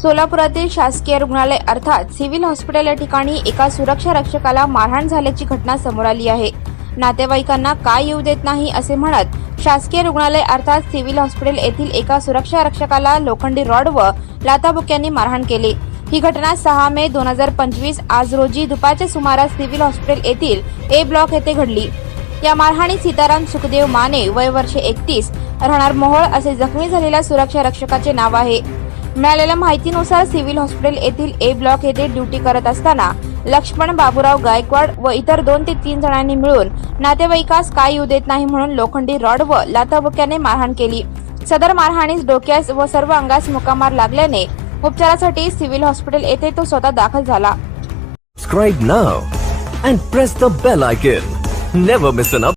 सोलापुरातील शासकीय रुग्णालय अर्थात सिव्हिल हॉस्पिटल या ठिकाणी एका सुरक्षा रक्षकाला मारहाण झाल्याची घटना समोर आली आहे. नातेवाईकांना काय येऊ देत नाही असे म्हणत शासकीय रुग्णालय अर्थात सिव्हिल हॉस्पिटल येथील एका सुरक्षा रक्षकाला लोखंडी रॉड व लाताबुक्यांनी मारहाण केली. ही घटना सहा मे दोन हजार पंचवीस आज रोजी दुपारच्या सुमारास सिव्हिल हॉस्पिटल येथील ए ब्लॉक येथे घडली. या मारहाणीत सीताराम सुखदेव माने वय वर्षे एकतीस राहणार मोहोळ असे जखमी झालेल्या सुरक्षा रक्षकाचे नाव आहे. मिळालेल्या माहितीनुसार सिव्हिल हॉस्पिटल येथील ए ब्लॉक येथे ड्युटी करत असताना लक्ष्मण बाबूराव गायकवाड व इतर दोन ते तीन जणांनी मिळून नातेवाईकास काय येऊ देत नाही म्हणून लोखंडी रॉड व लाथाबुक्याने मारहाण केली. सदर मारहाणीस डोक्यास व सर्व अंगास मुकामार लागल्याने उपचारासाठी सिव्हिल हॉस्पिटल येथे तो स्वतः दाखल झाला. Subscribe